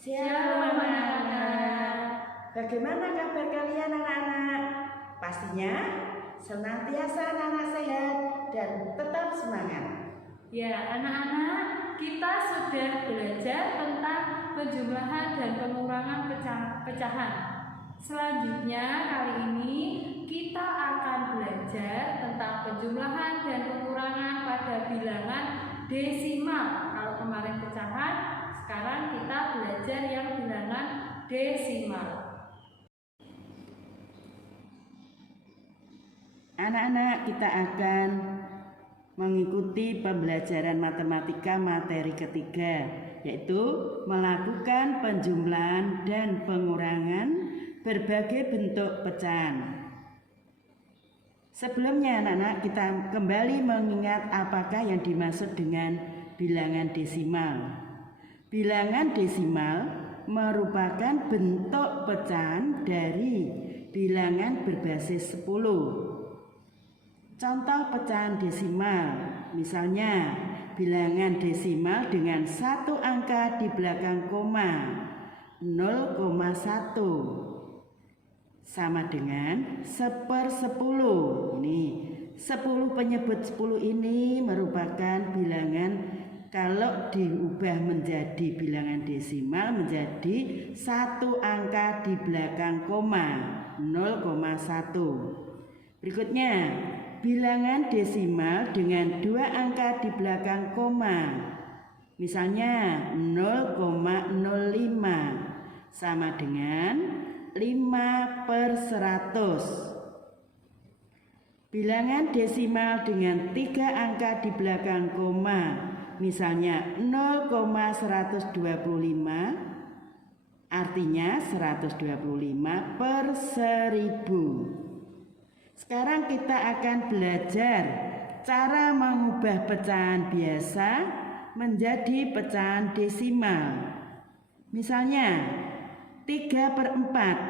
Shalom anak-anak. Bagaimana kabar kalian anak-anak? Pastinya senantiasa anak-anak sehat dan tetap semangat. Ya anak-anak, kita sudah belajar tentang penjumlahan dan pengurangan pecahan. Selanjutnya kali ini kita akan belajar tentang penjumlahan dan pengurangan pada bilangan desimal. Kalau kemarin pecahan, sekarang kita belajar yang bilangan desimal. Anak-anak, kita akan mengikuti pembelajaran matematika materi ketiga, yaitu melakukan penjumlahan dan pengurangan berbagai bentuk pecahan. Sebelumnya anak-anak, kita kembali mengingat apakah yang dimaksud dengan bilangan desimal. Bilangan desimal merupakan bentuk pecahan dari bilangan berbasis 10. Contoh pecahan desimal, misalnya bilangan desimal dengan satu angka di belakang koma, 0,1 sama dengan 1/10. Ini 10 penyebut 10 ini merupakan bilangan, kalau diubah menjadi bilangan desimal menjadi satu angka di belakang koma, 0,1. Berikutnya bilangan desimal dengan dua angka di belakang koma, misalnya 0,05 sama dengan 5/100. Bilangan desimal dengan tiga angka di belakang koma, misalnya 0,125, artinya 125/1000. Sekarang kita akan belajar cara mengubah pecahan biasa menjadi pecahan desimal. Misalnya 3/4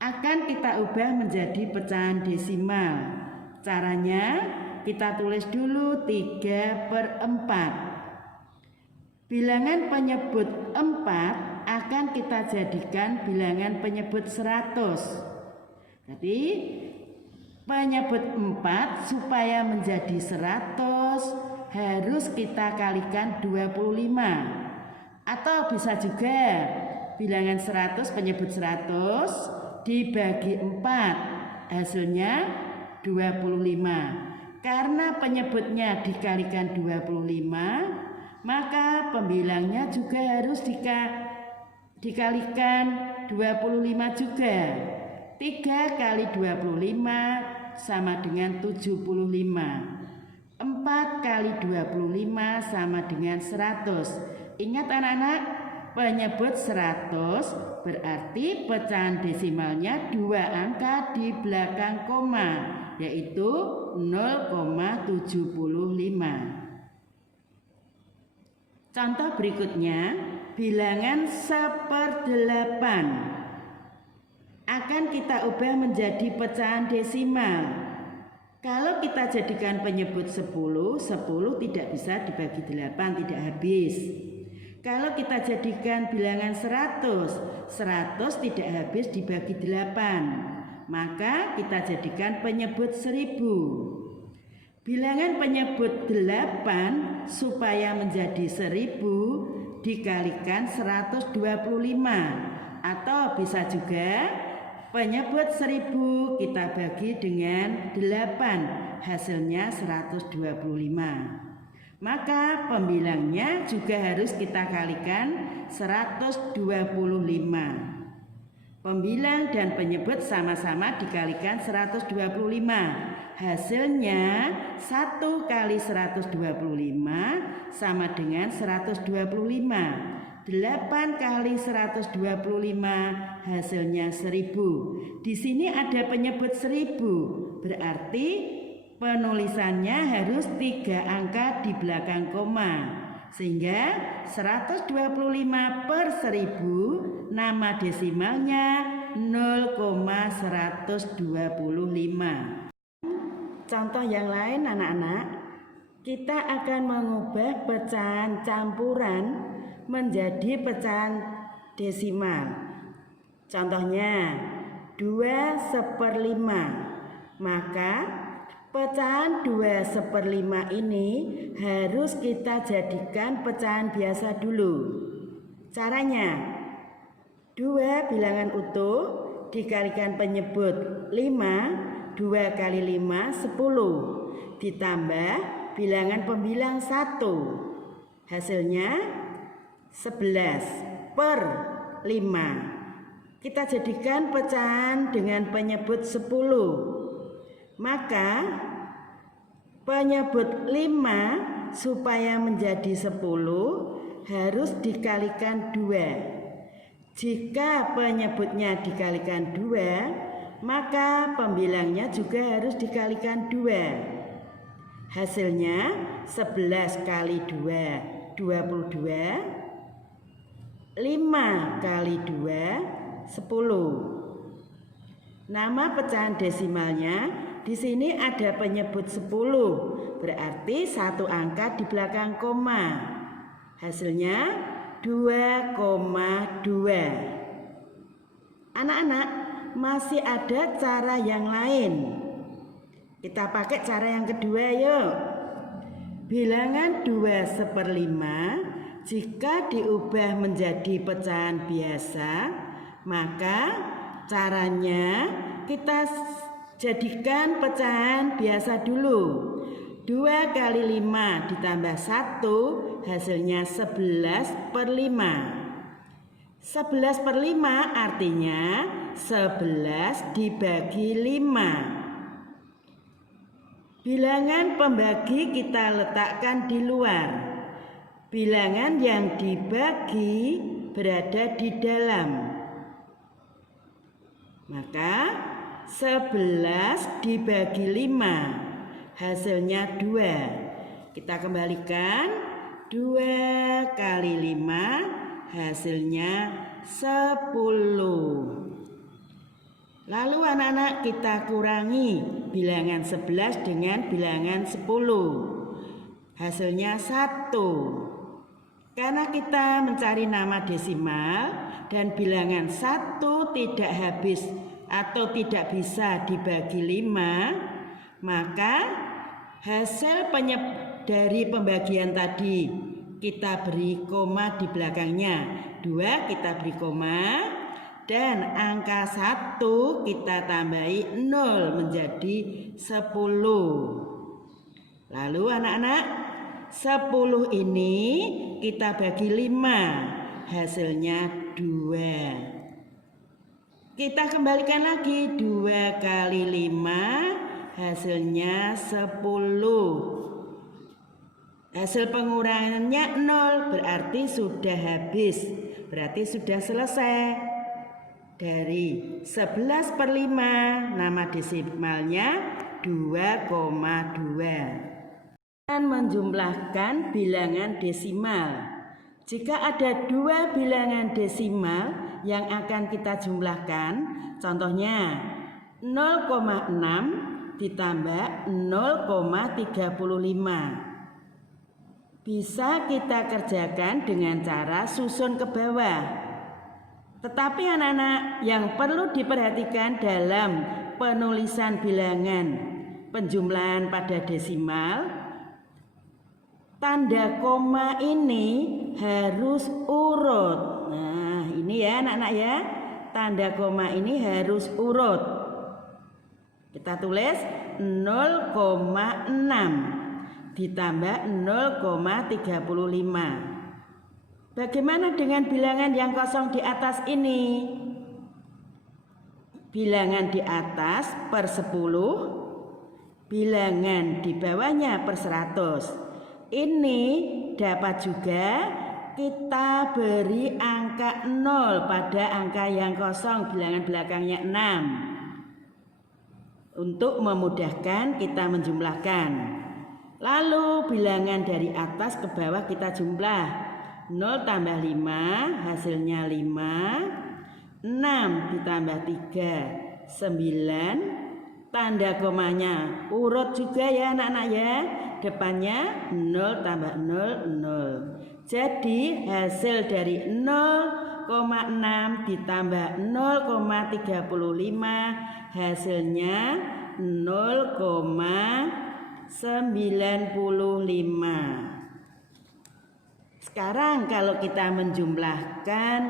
akan kita ubah menjadi pecahan desimal. Caranya kita tulis dulu 3/4. Bilangan penyebut 4 akan kita jadikan bilangan penyebut 100. Jadi penyebut 4 supaya menjadi 100 harus kita kalikan 25. Atau bisa juga bilangan 100 penyebut 100 dibagi 4 hasilnya 25. Karena penyebutnya dikalikan 25, maka pembilangnya juga harus dikalikan 25 juga. 3 kali 25 sama dengan 75. 4 kali 25 sama dengan 100. Ingat anak-anak, penyebut 100 berarti pecahan desimalnya dua angka di belakang koma, yaitu 0,75. Contoh berikutnya, bilangan 1/8 akan kita ubah menjadi pecahan desimal. Kalau kita jadikan penyebut 10 tidak bisa dibagi 8, tidak habis. Kalau kita jadikan bilangan 100 tidak habis dibagi 8, maka kita jadikan penyebut 1000. Bilangan penyebut 8 supaya menjadi 1000 dikalikan 125, atau bisa juga penyebut 1000 kita bagi dengan 8, hasilnya 125. Maka pembilangnya juga harus kita kalikan 125. Pembilang dan penyebut sama-sama dikalikan 125. Hasilnya 1 kali 125 sama dengan 125. 8 kali 125 hasilnya 1000. Di sini ada penyebut 1000, berarti penulisannya harus 3 angka di belakang koma, sehingga 125/1000 nama desimalnya 0,125. Contoh yang lain anak-anak, kita akan mengubah pecahan campuran menjadi pecahan desimal. Contohnya 2/5. Maka pecahan 2/5 ini harus kita jadikan pecahan biasa dulu. Caranya, 2 bilangan utuh dikalikan penyebut 5, 2 kali 5 10, ditambah bilangan pembilang 1. Hasilnya 11/5. Kita jadikan pecahan dengan penyebut 10. Maka penyebut 5 supaya menjadi 10 harus dikalikan 2. Jika penyebutnya dikalikan 2, maka pembilangnya juga harus dikalikan 2. Hasilnya 11 kali 2 22, 5 kali 2 10. Nama pecahan desimalnya di sini ada penyebut 10, berarti satu angka di belakang koma. Hasilnya 2,2. Anak-anak, masih ada cara yang lain. Kita pakai cara yang kedua yuk. Bilangan 2/5 jika diubah menjadi pecahan biasa, maka caranya kita jadikan pecahan biasa dulu. 2 kali 5 ditambah 1 hasilnya 11/5. 11/5 artinya 11 dibagi 5. Bilangan pembagi kita letakkan di luar. Bilangan yang dibagi berada di dalam. Maka 11 dibagi 5 hasilnya 2. Kita kembalikan 2 kali 5 hasilnya 10. Lalu anak-anak kita kurangi bilangan 11 dengan bilangan 10. Hasilnya 1. Karena kita mencari nama desimal dan bilangan 1 tidak habis atau tidak bisa dibagi 5, maka hasil dari pembagian tadi kita beri koma di belakangnya. 2 kita beri koma dan angka 1 kita tambahi 0 menjadi 10. Lalu anak-anak, 10 ini kita bagi 5, hasilnya 2. Kita kembalikan lagi 2 kali 5 hasilnya 10. Hasil pengurangannya 0 berarti sudah habis, berarti sudah selesai. Dari 11/5 nama desimalnya 2,2. Menjumlahkan bilangan desimal. Jika ada 2 bilangan desimal yang akan kita jumlahkan, contohnya 0,6 ditambah 0,35. Bisa kita kerjakan dengan cara susun ke bawah. Tetapi anak-anak, yang perlu diperhatikan dalam penulisan bilangan penjumlahan pada desimal, tanda koma ini harus urut. Nah, ini ya anak-anak ya. Tanda koma ini harus urut. Kita tulis 0,6 ditambah 0,35. Bagaimana dengan bilangan yang kosong di atas ini? Bilangan di atas per 10, bilangan di bawahnya per 100. Ini dapat juga kita beri angka 0 pada angka yang kosong, bilangan belakangnya 6, untuk memudahkan kita menjumlahkan. Lalu bilangan dari atas ke bawah kita jumlah. 0 tambah 5 hasilnya 5. 6 ditambah 3 9. Tanda komanya urut juga ya anak-anak ya. Depannya 0 tambah 0 0. Jadi hasil dari 0,6 ditambah 0,35 hasilnya 0,95. Sekarang kalau kita menjumlahkan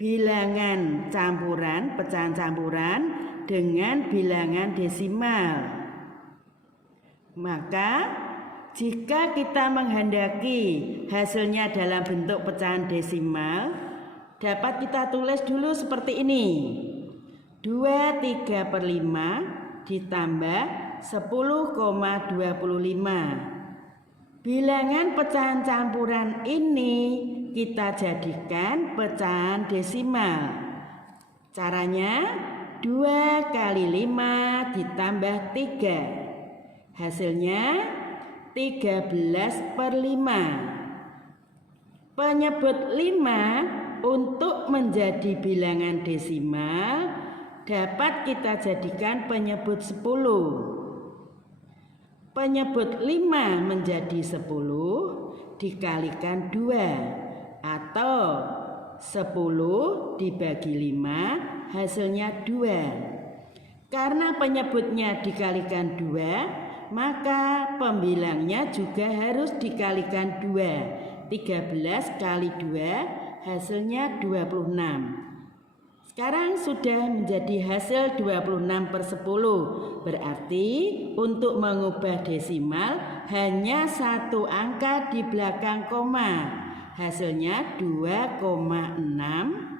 bilangan campuran, pecahan campuran dengan bilangan desimal, maka jika kita menghendaki hasilnya dalam bentuk pecahan desimal, dapat kita tulis dulu seperti ini. 2/3/5 ditambah 10,25. Bilangan pecahan campuran ini kita jadikan pecahan desimal. Caranya 2 kali 5 ditambah 3. Hasilnya 13/5. Penyebut 5 untuk menjadi bilangan desimal dapat kita jadikan penyebut 10. Penyebut 5 menjadi 10 dikalikan 2 atau 10 dibagi 5 hasilnya 2. Karena penyebutnya dikalikan 2, maka pembilangnya juga harus dikalikan 2. 13 kali 2 hasilnya 26. Sekarang sudah menjadi hasil 26/10. Berarti untuk mengubah desimal hanya satu angka di belakang koma. Hasilnya 2,6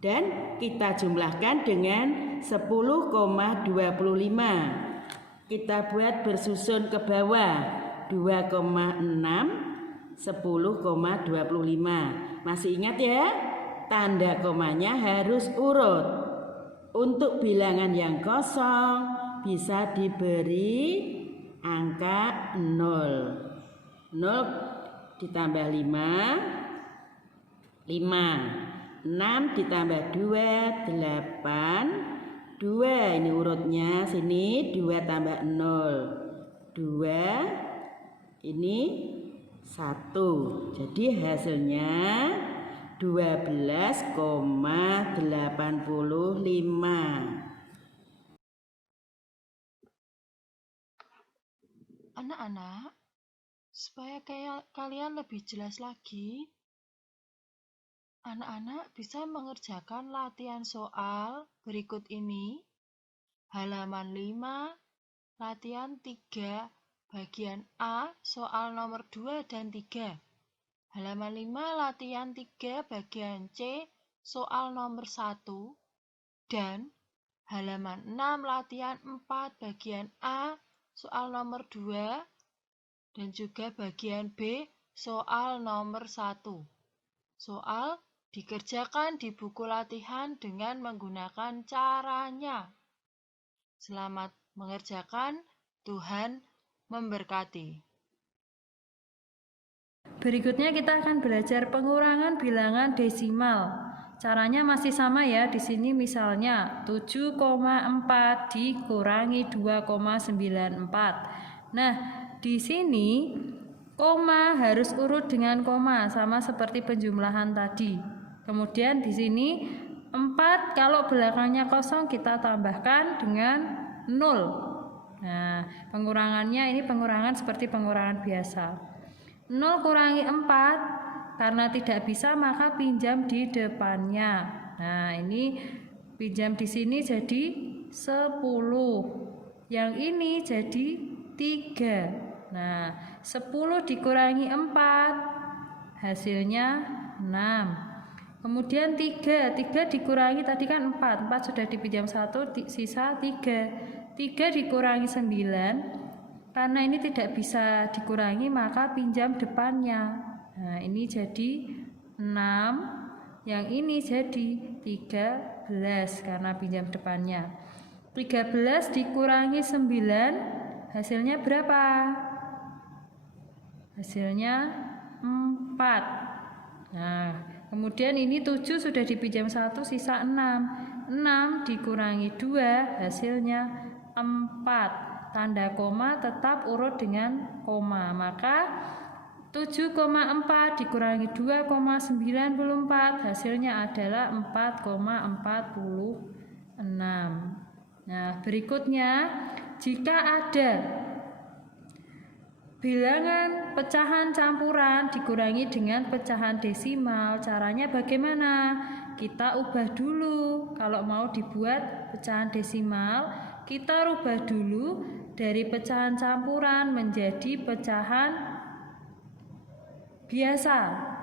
dan kita jumlahkan dengan 10,25. Kita buat bersusun ke bawah. 2,6 10,25. Masih ingat ya? Tanda komanya harus urut. Untuk bilangan yang kosong bisa diberi angka 0. 0 ditambah 5, 5. 6 ditambah 2, 8. 2 ini urutnya sini, 2 tambah 0. 2 ini 1. Jadi hasilnya 12,85. Anak-anak, supaya kalian lebih jelas lagi, anak-anak bisa mengerjakan latihan soal berikut ini. Halaman 5, latihan 3, bagian A, soal nomor 2 dan 3. Halaman 5, latihan 3, bagian C, soal nomor 1. Dan halaman 6, latihan 4, bagian A, soal nomor 2. Dan juga bagian B, soal nomor 1. Soal dikerjakan di buku latihan dengan menggunakan caranya. Selamat mengerjakan, Tuhan memberkati. Berikutnya kita akan belajar pengurangan bilangan desimal. Caranya masih sama ya. Di sini misalnya 7,4 dikurangi 2,94. Nah, di sini koma harus urut dengan koma sama seperti penjumlahan tadi. Kemudian di sini 4 kalau belakangnya kosong kita tambahkan dengan 0. Nah, pengurangannya ini pengurangan seperti pengurangan biasa. 0 kurangi 4, karena tidak bisa maka pinjam di depannya. Nah, ini pinjam di sini jadi 10. Yang ini jadi 3. Nah, 10 dikurangi 4, hasilnya 6. Kemudian 3 dikurangi tadi kan 4 sudah dipinjam 1, sisa 3. 3 dikurangi 9. Karena ini tidak bisa dikurangi maka pinjam depannya. Nah, ini jadi 6. Yang ini jadi 13 karena pinjam depannya. 13 dikurangi 9 hasilnya berapa? Hasilnya 4. Nah, kemudian ini 7 sudah dipinjam 1 sisa 6. 6 dikurangi 2 hasilnya 4. Tanda koma tetap urut dengan koma, maka 7,4 dikurangi 2,94 hasilnya adalah 4,46. Nah, berikutnya jika ada bilangan pecahan campuran dikurangi dengan pecahan desimal, caranya bagaimana? Kita ubah dulu. Kalau mau dibuat pecahan desimal, kita rubah dulu dari pecahan campuran menjadi pecahan biasa.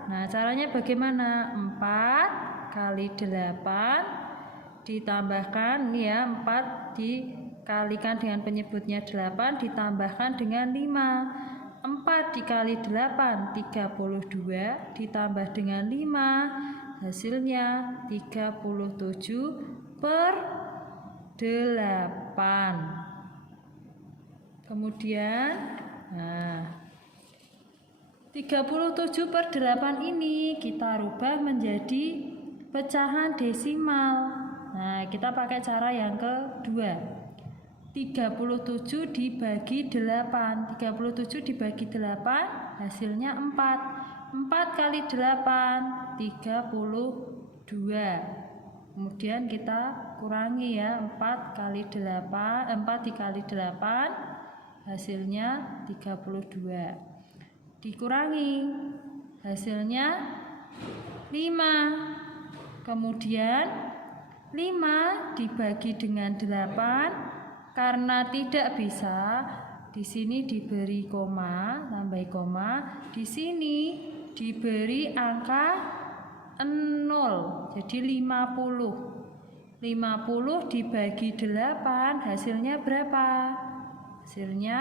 Nah, caranya bagaimana? 4 kali 8 ditambahkan ya, 4 dikalikan dengan penyebutnya 8 ditambahkan dengan 5. 4 dikali 8 32 ditambah dengan 5 hasilnya 37/8. Kemudian 37/8 ini kita rubah menjadi pecahan desimal. Nah, kita pakai cara yang kedua. 37 dibagi 8. 37 dibagi 8 hasilnya 4. 4 kali 8 32. Kemudian kita kurangi ya, 4 kali 8, 4 dikali 8 hasilnya 32. Dikurangi hasilnya 5. Kemudian 5 dibagi dengan 8 karena tidak bisa, di sini diberi koma, tambah koma, di sini diberi angka 0, jadi 50. 50 dibagi 8 hasilnya berapa? Hasilnya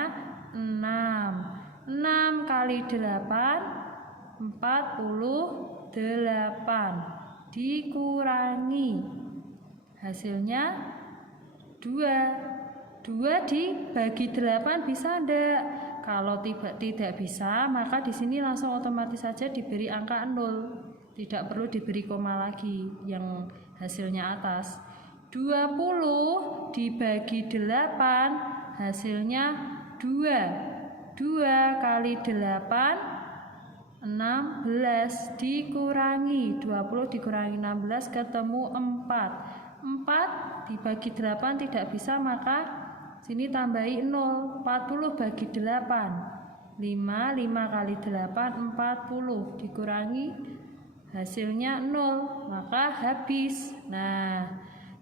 6. 6 kali 8 48 dikurangi hasilnya 2. 2 dibagi 8 bisa enggak? Kalau tidak bisa, maka di sini langsung otomatis saja diberi angka 0. Tidak perlu diberi koma lagi yang hasilnya atas. 20 dibagi 8 hasilnya 2. 2 kali 8 16 dikurangi 20 dikurangi 16 ketemu 4. 4 dibagi 8 tidak bisa, maka sini tambahi 0. 40 bagi 8 5 kali 8 40 dikurangi hasilnya 0, maka habis. Nah,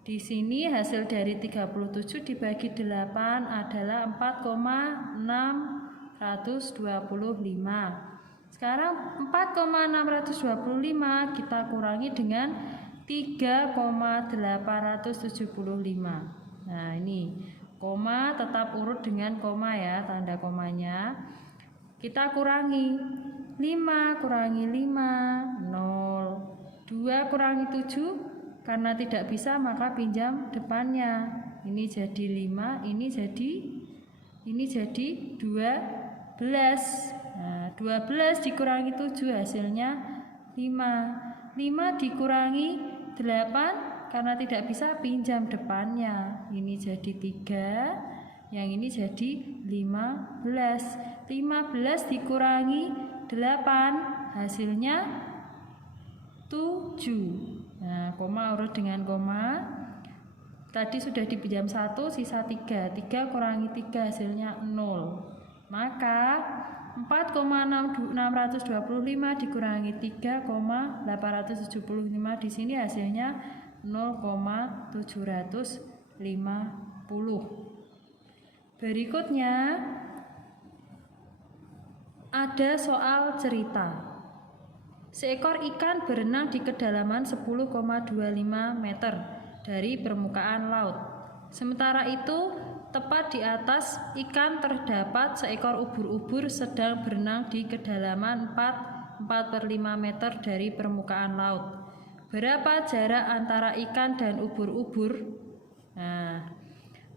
di sini hasil dari 37 dibagi 8 adalah 4,625. Sekarang 4,625 kita kurangi dengan 3,875. Nah, ini koma tetap urut dengan koma ya, tanda komanya. Kita kurangi 5 kurangi 5 0. 2 kurangi 7 karena tidak bisa maka pinjam depannya. Ini jadi 5, ini jadi 12. Nah, 12 dikurangi 7 hasilnya 5. 5 dikurangi 8 karena tidak bisa pinjam depannya. Ini jadi 3, yang ini jadi 15. 15 dikurangi 8 hasilnya 7. Nah, koma urut dengan koma. Tadi sudah dipinjam 1, sisa 3. 3 kurangi 3 hasilnya 0. Maka 4,625 dikurangi 3,875 di sini hasilnya 0,750. Berikutnya ada soal cerita. Seekor ikan berenang di kedalaman 10,25 meter dari permukaan laut. Sementara itu, tepat di atas ikan terdapat seekor ubur-ubur sedang berenang di kedalaman 4,5 meter dari permukaan laut. Berapa jarak antara ikan dan ubur-ubur? Nah,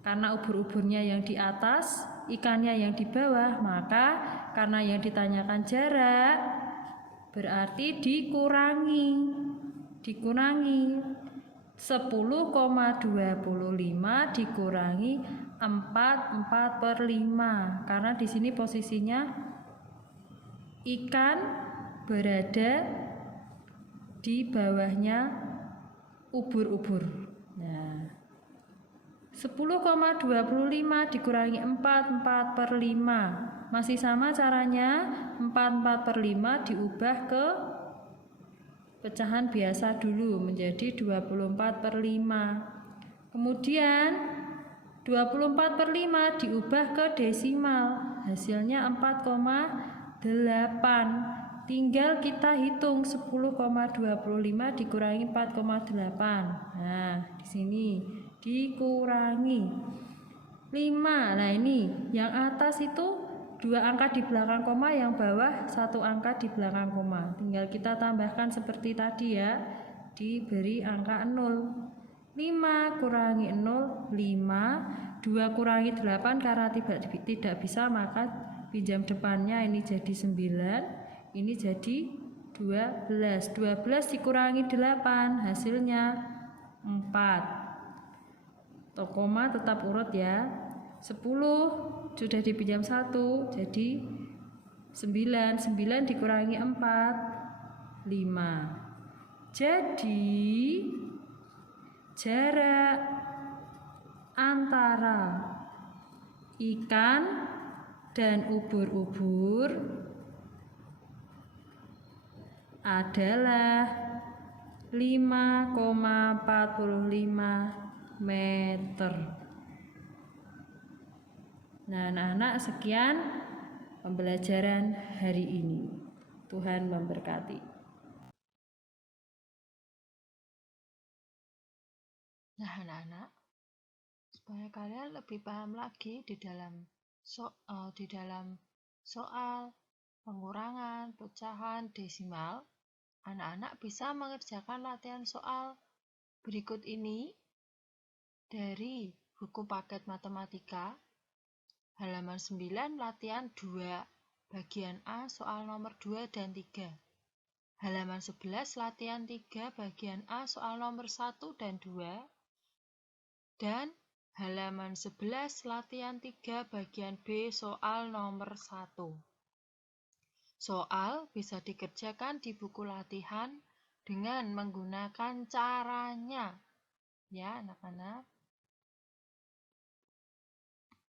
karena ubur-uburnya yang di atas, ikannya yang di bawah, maka karena yang ditanyakan jarak, berarti dikurangi 10,25 dikurangi 4/5 karena di sini posisinya ikan berada di bawahnya ubur-ubur. Nah, 10,25 dikurangi 4/5. Masih sama caranya, 4/5 diubah ke pecahan biasa dulu menjadi 24/5. Kemudian 24/5 diubah ke desimal, hasilnya 4,8. Tinggal kita hitung 10,25 dikurangi 4,8. Nah, di sini dikurangi 5. Nah, ini yang atas itu 2 angka di belakang koma, yang bawah 1 angka di belakang koma. Tinggal kita tambahkan seperti tadi ya, diberi angka 0. 5 kurangi 0, 5. 2 kurangi 8 karena tidak bisa, maka pinjam depannya ini jadi 9, ini jadi 12. 12 dikurangi 8, hasilnya 4. Koma tetap urut ya. 10 sudah dipinjam 1, jadi 9. 9 dikurangi 4, 5. Jadi jarak antara ikan dan ubur-ubur adalah 5,45 meter. Nah, anak-anak, sekian pembelajaran hari ini. Tuhan memberkati. Nah, anak-anak, supaya kalian lebih paham lagi di dalam soal pengurangan, pecahan, desimal, anak-anak bisa mengerjakan latihan soal berikut ini dari buku paket matematika halaman 9 latihan 2 bagian A soal nomor 2 dan 3. Halaman 11 latihan 3 bagian A soal nomor 1 dan 2. Dan halaman 11 latihan 3 bagian B soal nomor 1. Soal bisa dikerjakan di buku latihan dengan menggunakan caranya. Ya, anak-anak.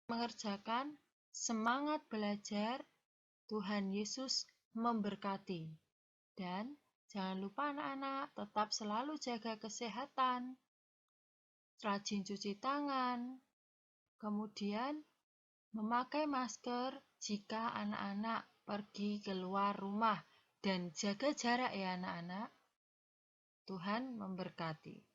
Mengerjakan, semangat belajar, Tuhan Yesus memberkati. Dan jangan lupa anak-anak tetap selalu jaga kesehatan, rajin cuci tangan, kemudian memakai masker jika anak-anak pergi keluar rumah, dan jaga jarak ya anak-anak. Tuhan memberkati.